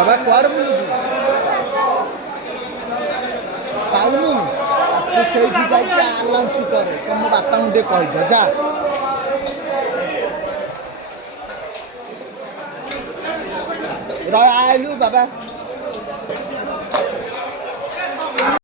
ବାବା କୁଆଡ଼େ ବୁଲୁଛୁ? ପାଉନୁ ତୁ ସେଇଠି ଯାଇକି ଆନାଉନ୍ସ କରେ ତମ ବାପାଙ୍କୁ ଟିକେ କହିଦିଅ ଯା। ଆଇଲୁ ବାବା।